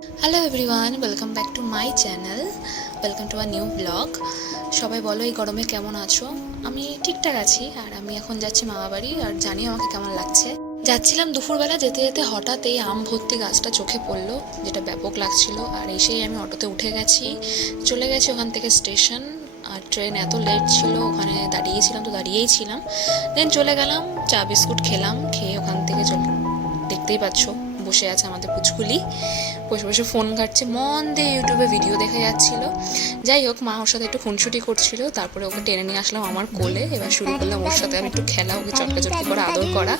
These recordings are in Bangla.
Hello everyone, welcome back to my channel, welcome to a new blog. সবাই বলো এই গরমে কেমন আছো? আমি ঠিকঠাক আছি। আর আমি এখন যাচ্ছি মামাবাড়ি, আর জানি আমাকে কেমন লাগছে। যাচ্ছিলাম দুপুরবেলা, যেতে যেতে হঠাৎ এই আম ভর্তি গাছটা চোখে পড়লো, যেটা ব্যাপক লাগছিল। আর এসেই আমি অটোতে উঠে গেছি, চলে গেছি ওখান থেকে স্টেশন। আর ট্রেন এত লেট ছিল, ওখানে দাঁড়িয়েছিলাম তো দাঁড়িয়েই ছিলাম। দেন চলে গেলাম, চা বিস্কুট খেলাম, খেয়ে ওখান থেকে দেখতেই পাচ্ছ বসে আছে আমাদের পুচকুলি, বসে বসে ফোন ঘাটছে, মন দিয়ে ইউটিউবে ভিডিও দেখে যাচ্ছিল। যাই হোক, মা ওর সাথে একটু খুনসুটি করছিল, তারপরে ওকে টেনে নিয়ে আসলাম আমার কোলে। এবার শুরু করলাম ওর সাথে আমি একটু খেলা, ওকে চটকাচটকি করে আদর করা।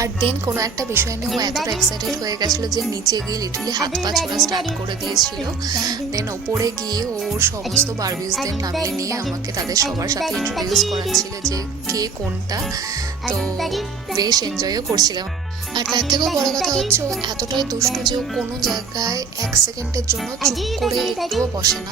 আর দেন কোনো একটা বিষয় নিয়ে ও এতটা এক্সাইটেড হয়ে গেছিলো যে নিচে গিয়ে লিটারলি হাত পা ছোড়া স্টার্ট করে দিয়েছিল। দেন ওপরে গিয়ে ওর সমস্ত বারবিজদের নামিয়ে নিয়ে আমাকে তাদের সবার সাথে ইন্ট্রোডিউস করাচ্ছিল যে কে কোনটা। তো বেশ এনজয়ও করছিলাম। আর তার থেকেও বড় কথা হচ্ছে, ও এতটাই দুষ্টু যে ও কোনো জায়গায় এক সেকেন্ডের জন্য চুপ করে একটুও বসে না।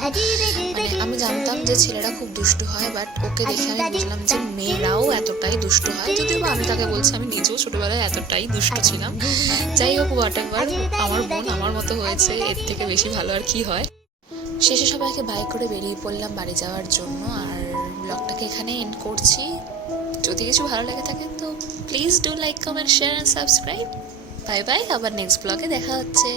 মানে আমি জানতাম যে ছেলেরা খুব দুষ্টু হয়, বাট ওকে দেখে আমি বুঝলাম যে মেয়েরাও এতটাই দুষ্টু হয়। যদিও আমি তাকে বলছি আমি নিজেও ছোটবেলায় এতটাই দুষ্টু ছিলাম। যাই হোক, হোয়াট এভার, আমার বোন আমার মতো হয়েছে, এর থেকে বেশি ভালো আর কি হয়। শেষে সবাইকে বাই করে বেরিয়ে পড়লাম বাড়ি যাওয়ার জন্য। আর ব্লগটাকে এখানে এন্ড করছি। যদি কিছু ভালো লেগে থাকে তো please do like, comment, share and subscribe. Bye bye, আবার নেক্সট ব্লগে দেখা হচ্ছে।